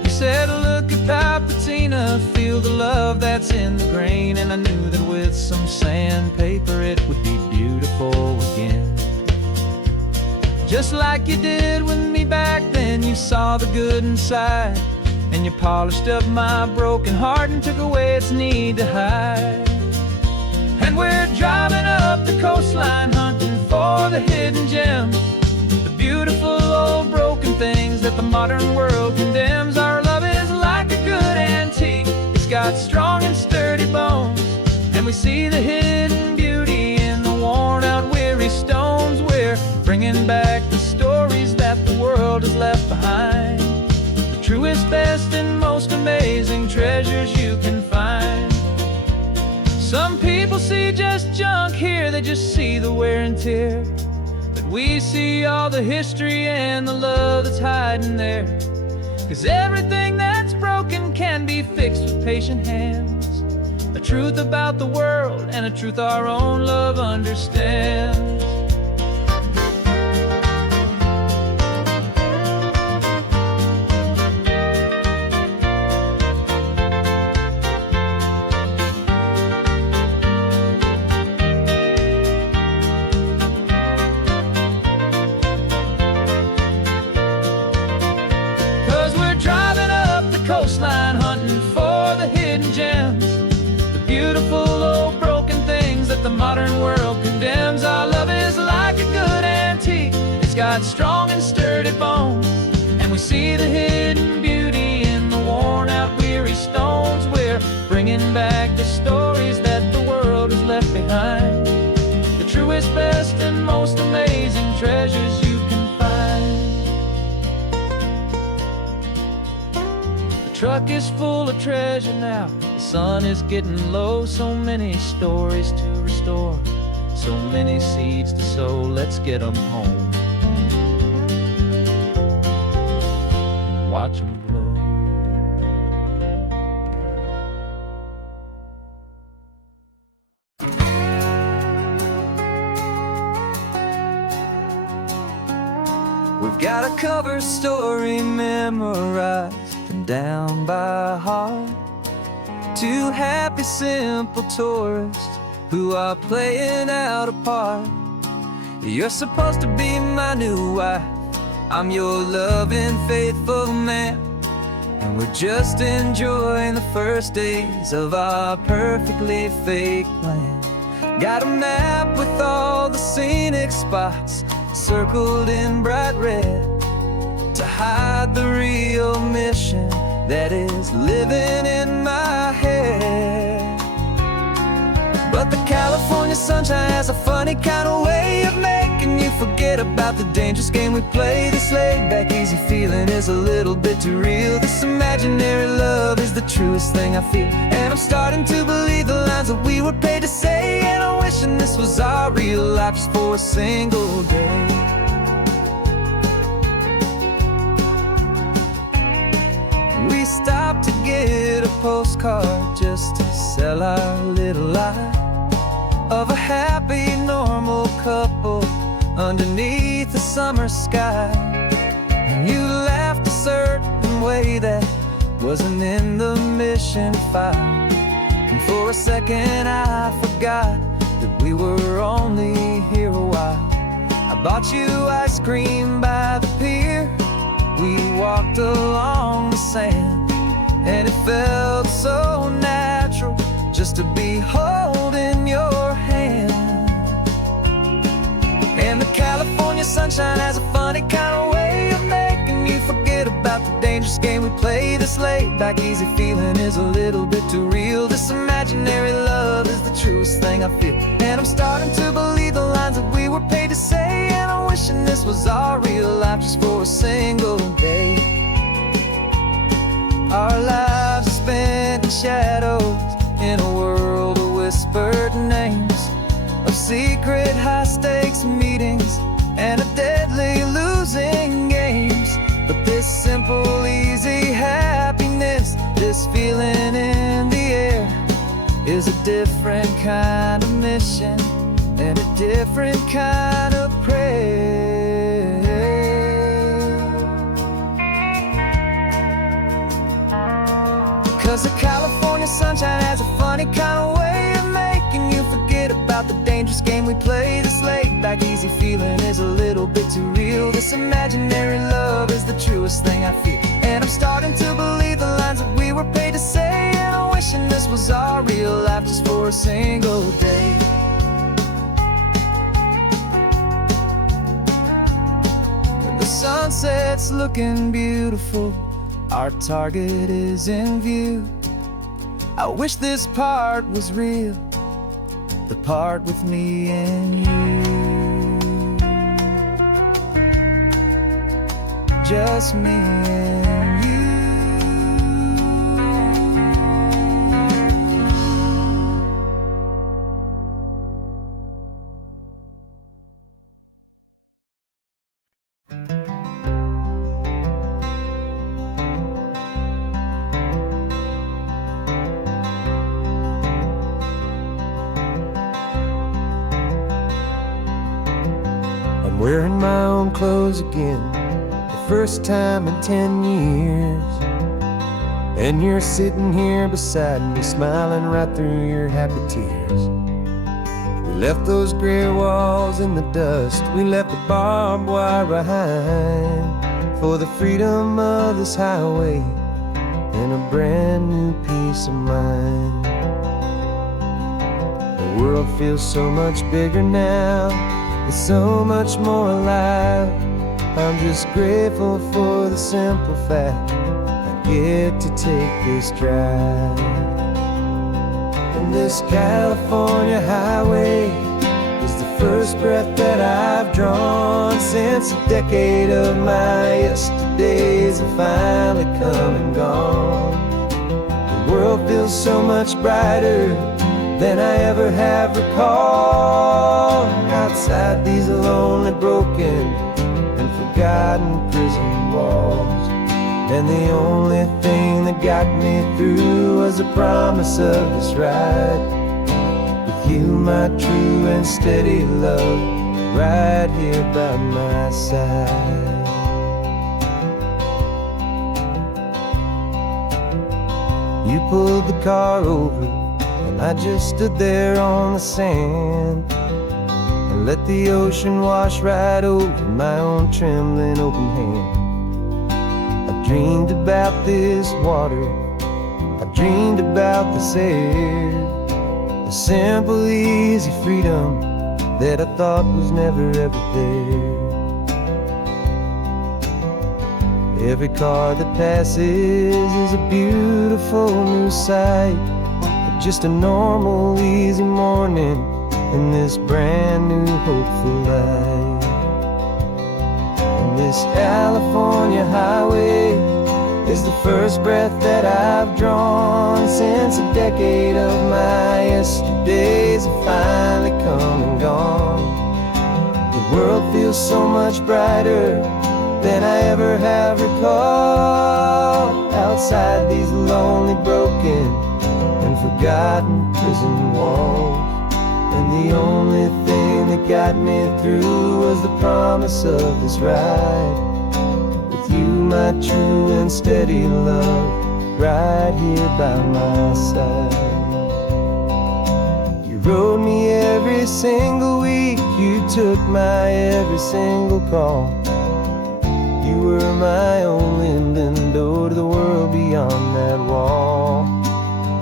You said, look at that patina, feel the love that's in the grain. And I knew that with some sand paper, it would be beautiful again. Just like you did with me back then, you saw the good inside, and you polished up my broken heart and took away its need to hide. And we're driving up the coastline, hunting for the hidden gems, the beautiful old broken things that the modern world condemns. Our love is like a good antique, it's got strong and sturdy bones, and we see the hidden beauty in the worn out weary stones. We're bringing back the stories that the world has left behind, the truest, best, and most amazing treasures you can find. Some people see just junk here, they just see the wear and tear, but we see all the history and the love that's hiding there. 'Cause everything that's broken can be fixed with patient hands, a truth about the world and a truth our own love understands. 'Cause we're driving up the coastline, hunting for the hidden gems, the beautiful old broken things that the modern world condemns. Our love is like a good antique, it's got strong and sturdy bones, and we see the hidden beauty in the worn out weary stones. We're bringing back the stories that the world has left behind, the truest, best, and most amazing treasures you can find. The truck is full of treasure now, the sun is getting low. So many stories to restore, so many seeds to sow. Let's get them home, watch them blow. We've got a cover story memorized and down by heart. Two happy, simple tourists who are playing out a part. You're supposed to be my new wife, I'm your loving, faithful man, and we're just enjoying the first days of our perfectly fake plan. Got a map with all the scenic spots circled in bright red to hide the real mission that is living in my head. But the California sunshine has a funny kind of way of making you forget about the dangerous game we play. This laid-back, easy feeling is a little bit too real. This imaginary love is the truest thing I feel, and I'm starting to believe the lines that we were paid to say. And I'm wishing this was our real life just for a single day. We stopped to get a postcard just to sell our little lie of a happy, normal couple underneath the summer sky. And you laughed a certain way that wasn't in the mission file, and for a second I forgot that we were only here a while. I bought you ice cream by the pier, we walked along the sand, and it felt so natural just to be holding your hand. And the California sunshine has a funny kind of way of making you forget about the dangerous game we play. This laid-back, easy feeling is a little bit too real. This imaginary love is the truest thing I feel, and I'm starting to believe the lines that we were paid to say. And I'm wishing this was our real life just for a single day. Our lives are spent in shadows, in a world of whispered names, of secret high-stakes meetings and a deadly losing games. But this simple, easy happiness, this feeling in the air, is a different kind of mission and a different kind of prayer. 'Cause the California sunshine has a funny kind of way of making you forget about the danger when we play this laid back easy feeling is a little bit too real. This imaginary love is the truest thing I feel, and I'm starting to believe the lines that we were paid to say. And I'm wishing this was our real life just for a single day. When the sunset's looking beautiful, our target is in view. I wish this part was real, the part with me and you. Just me and you. I'm wearing my own clothes again, the first time in 10 years. And you're sitting here beside me, smiling right through your happy tears. We left those gray walls in the dust, we left the barbed wire behind, for the freedom of this highway and a brand new peace of mind. The world feels so much bigger now, it's so much more alive. I'm just grateful for the simple fact I get to take this drive. And this California highway is the first breath that I've drawn since a decade of my yesterdays have finally come and gone. The world feels so much brighter than I ever have recalled. Outside these lonely, broken, and forgotten prison walls, and the only thing that got me through was the promise of this ride with you, my true and steady love, right here by my side. You pulled the car over, and I just stood there on the sand and let the ocean wash right over my own trembling open hand. I dreamed about this water, I dreamed about this air, the simple, easy freedom that I thought was never ever there. Every car that passes is a beautiful new sight, just a normal, easy morning in this brand new, hopeful life. And this California highway is the first breath that I've drawn since a decade of my yesterdays have finally come and gone. The world feels so much brighter than I ever have recalled. Outside these lonely, broken, and forgotten prison walls, and the only thing that got me through was the promise of this ride with you, my true and steady love, right here by my side. You rode me every single week, you took my every single call. You were my only window to the world beyond that wall.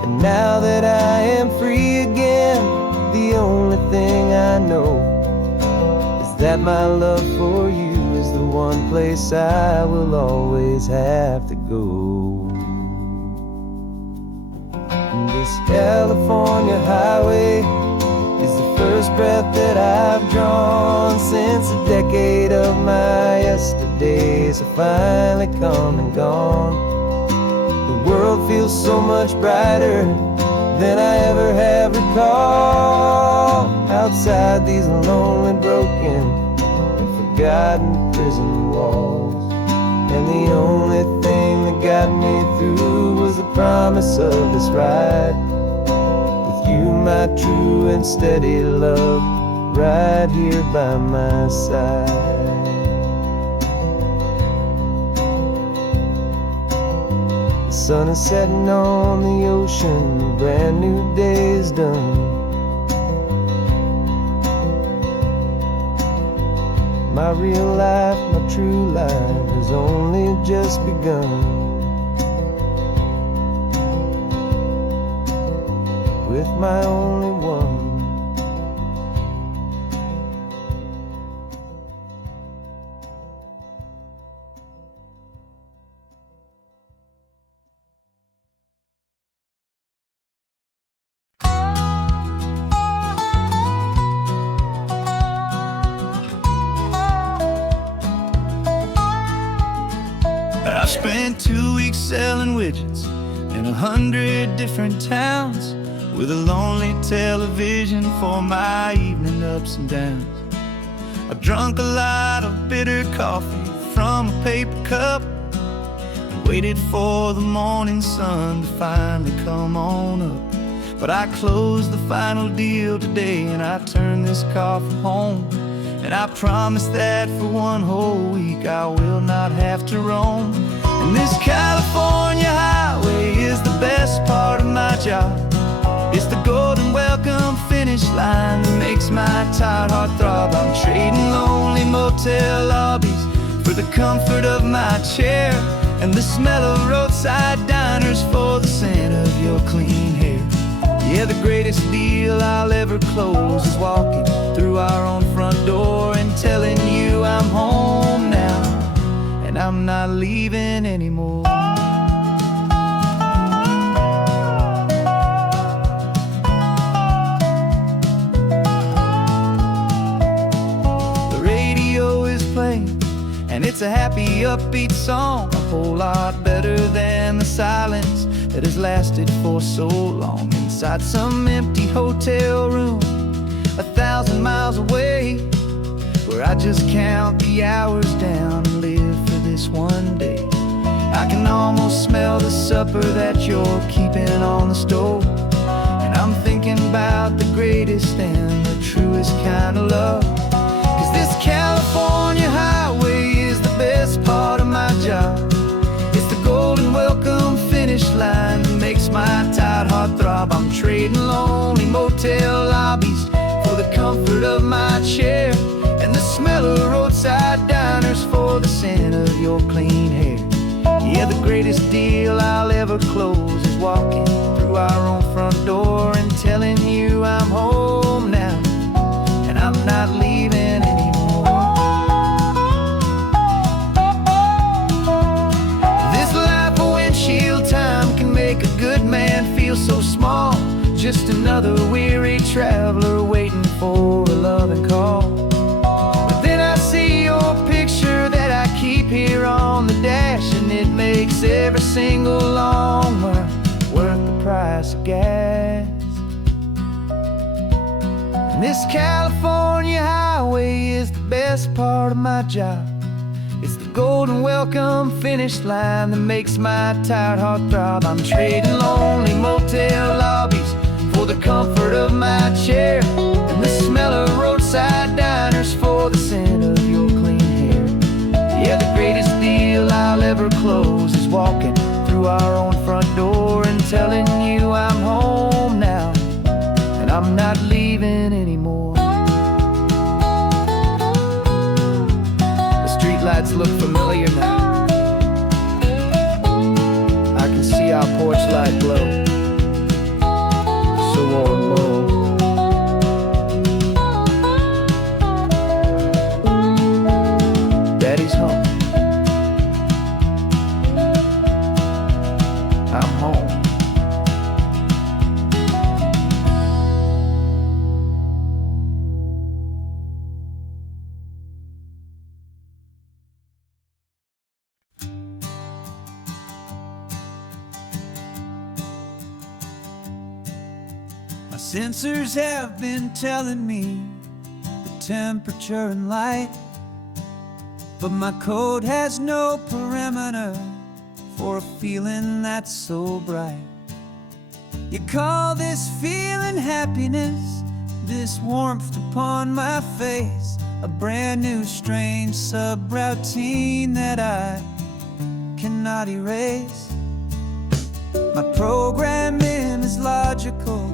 And now that I am free again, the only thing I know is that my love for you is the one place I will always have to go. And this California highway is the first breath that I've drawn since a decade of my yesterdays have finally come and gone. The world feels so much brighter than I ever have recalled. Outside these lonely, broken, and forgotten prison walls, and the only thing that got me through was the promise of this ride with you, my true and steady love, right here by my side. The sun is setting on the ocean, a brand new day is done. My real life, my true life has only just begun. With my only one. I spent 2 weeks selling widgets in 100 different towns, with a lonely television for my evening ups and downs. I drunk a lot of bitter coffee from a paper cup and waited for the morning sun to finally come on up. But I closed the final deal today and I turned this car from home. And I promise that for one whole week I will not have to roam. And this California highway is the best part of my job. It's the golden welcome finish line that makes my tired heart throb. I'm trading lonely motel lobbies for the comfort of my chair, and the smell of roadside diners for the scent of your clean hair. Yeah, the greatest deal I'll ever close is walking through our own front door and telling you I'm home now, and I'm not leaving anymore. The radio is playing, and it's a happy, upbeat song, a whole lot better than the silence that has lasted for so long. Inside some empty hotel room 1,000 miles away, where I just count the hours down and live for this one day. I can almost smell the supper that you're keeping on the stove, and I'm thinking about the greatest and the truest kind of love. 'Cause this California highway is the best part of my job. It's the golden welcome finish line that makes my tired heart throb. I'm trading lonely motel lobbies for the comfort of my chair, and the smell of roadside diners for the scent of your clean hair. Yeah, the greatest deal I'll ever close is walking through our own front door and telling you I'm home now, and I'm not leaving anymore. This life of windshield time can make a good man feel so small, just another weary traveler waiting for a loving call. But then I see your picture that I keep here on the dash, and it makes every single long mile worth the price of gas. And this California highway is the best part of my job. It's the golden welcome finish line that makes my tired heart throb. I'm trading lonely motel lobbies for the comfort of my chair, and the smell of roadside diners for the scent of your clean hair. Yeah, the greatest deal I'll ever close is walking through our own front door and telling you I'm home now, and I'm not leaving anymore. The streetlights look familiar now. I can see our porch light glow, so warm, warm. Daddy's home. I'm home. My sensors have been telling me the temperature and light, but my code has no perimeter for a feeling that's so bright. You call this feeling happiness, this warmth upon my face, a brand new strange subroutine that I cannot erase. My programming is logical,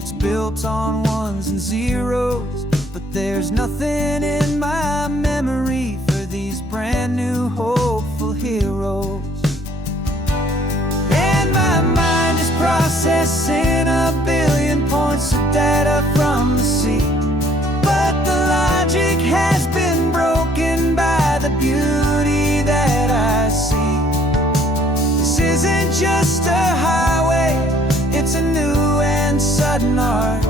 it's built on ones and zeros, but there's nothing in my memory for these brand new hopeful heroes. And my mind is processing a billion points of data from the sea, but the logic has been broken by the beauty that I see. This isn't just a highway, it's a new and sudden art,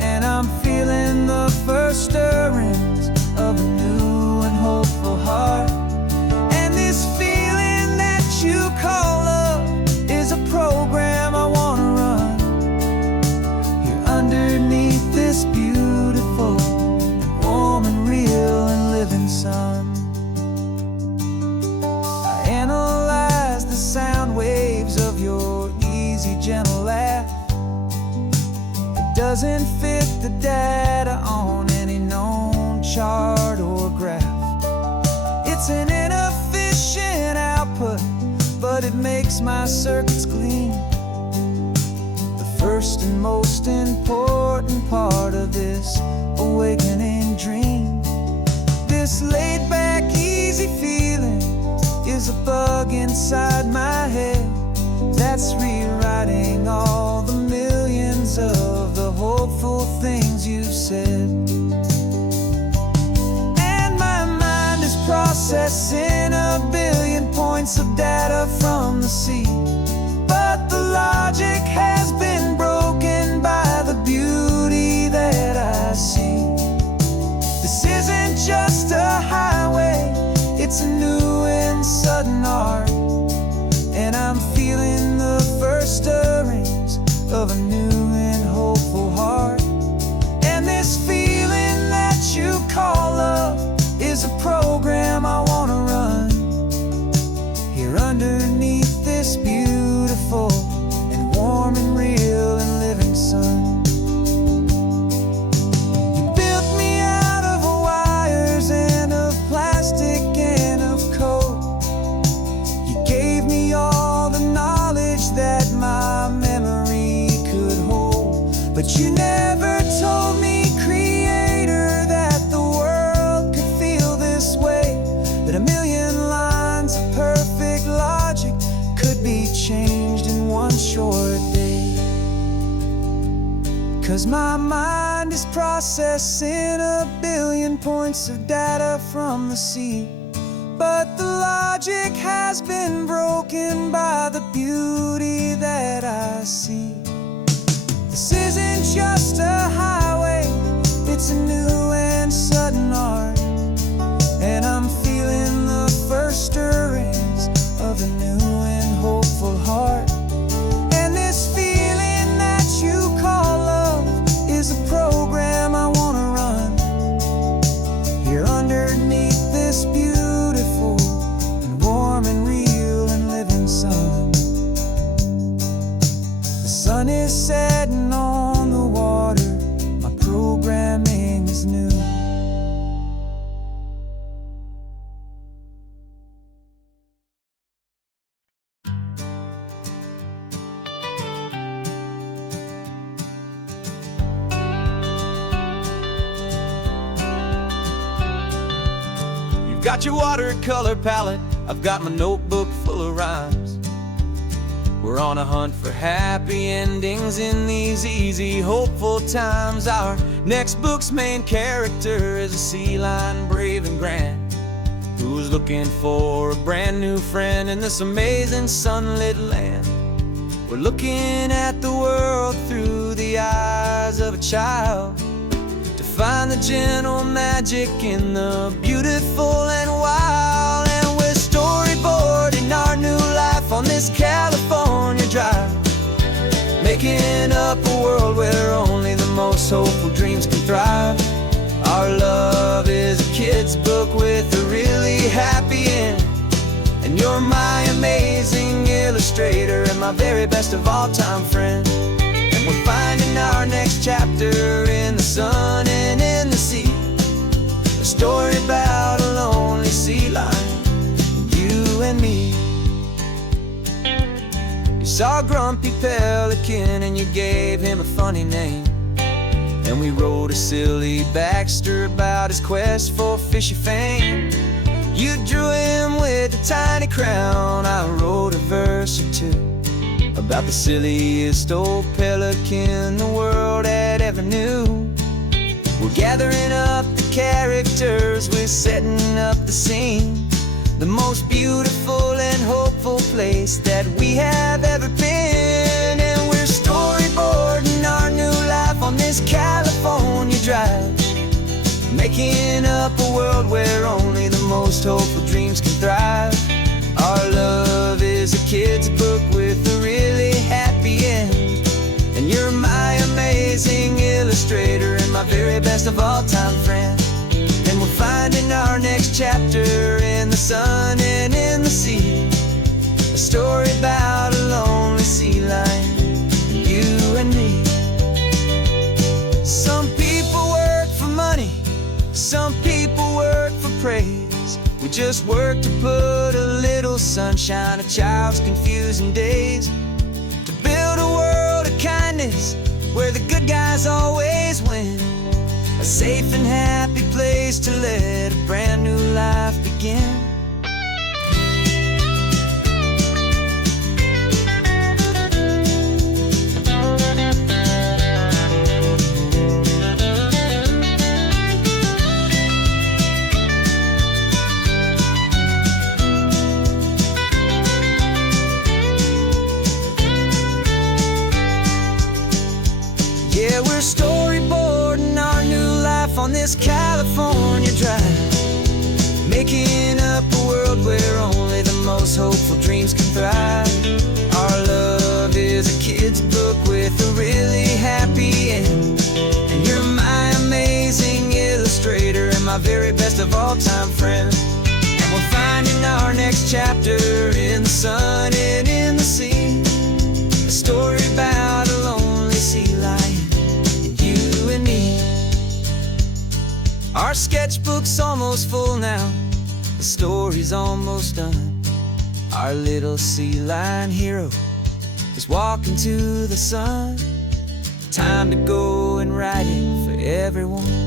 and I'm feeling the first stirrings of a new and hopeful heart. And this feeling that you call love is a program I wanna run here underneath this beautiful and warm and real and living sun. I analyze the sound waves of your easy, gentle laugh. It doesn't fit the data on any known chart or graph. It's an inefficient output, but it makes my circuits gleam. The first and most important part of this awakening dream. This laid-back, easy feeling is a bug inside my head that's rewriting all the millions of the hopeful things you've said. And my mind is processing a billion points of data from the sea, but the logic has been broken by the beauty that I see. This isn't just a highway, it's a new and sudden art, and I'm feeling the first stirrings of a new and hopeful heart. And this feeling that you call love is a program I wanna run here underneath this beautiful and warm and real and living sun. You built me out of wires and of plastic and of code. You gave me all the knowledge that my memory could hold, but you never told me, Creator, that the world could feel this way, that a million lines of perfect logic could be changed in one short day. 'Cause my mind is processing a billion points of data from the sea, but the logic has been broken by the beauty that I see. This isn't just a highway, it's a new and sudden art, and I'm feeling the first stirrings of a new and hopeful heart. And this feeling that you call love is a program I wanna run here underneath this beautiful and warm and real and living sun. The sun is setting on the water, my programming is new. You've got your watercolor palette, I've got my notebook full of rhymes. We're on a hunt for happy endings in these easy, hopeful times. Our next book's main character is a sea lion, brave and grand, who's looking for a brand new friend in this amazing sunlit land. We're looking at the world through the eyes of a child, to find the gentle magic in the beautiful and wild. And we're storyboarding our new life on this California drive, making up a world where only the most hopeful dreams can thrive. Our love is a kid's book with a really happy end, and you're my amazing illustrator and my very best of all time friend. And we're finding our next chapter in the sun and in the sea, a story about a lonely sea lion, you and me. You saw a grumpy pelican and you gave him a funny name, And we wrote a silly Baxter about his quest for fishy fame. You drew him with a tiny crown. I wrote a verse or two about the silliest old pelican the world had ever knew. We're gathering up the characters, we're setting up the scene, the most beautiful and hopeful place that we have ever been. And we're storyboarding our new life on this California drive, making up a world where only the most hopeful dreams can thrive. Our love is a kid's book with a really happy end, and you're my amazing illustrator and my very best of all time friend. And we're finding our next chapter in the sun and in the sea, a story about a lonely sea lion, you and me. Some people work for money, some people work for praise. We just work to put a little sunshine, a child's confusing days, to build a world of kindness where the good guys always win, a safe and happy place to let a brand new life begin. Yeah, we're storyboarding our new life on this California drive, making up a world where only the most hopeful dreams can thrive. Our love is a kid's book with a really happy end, and you're my amazing illustrator and my very best of all time friend. And we're finding our next chapter in the sun and in the sea, a story about a lonely sea lion, you and me. Our sketchbook's almost full now, the story's almost done. Our little sea lion hero is walking to the sun. Time to go and write it for everyone.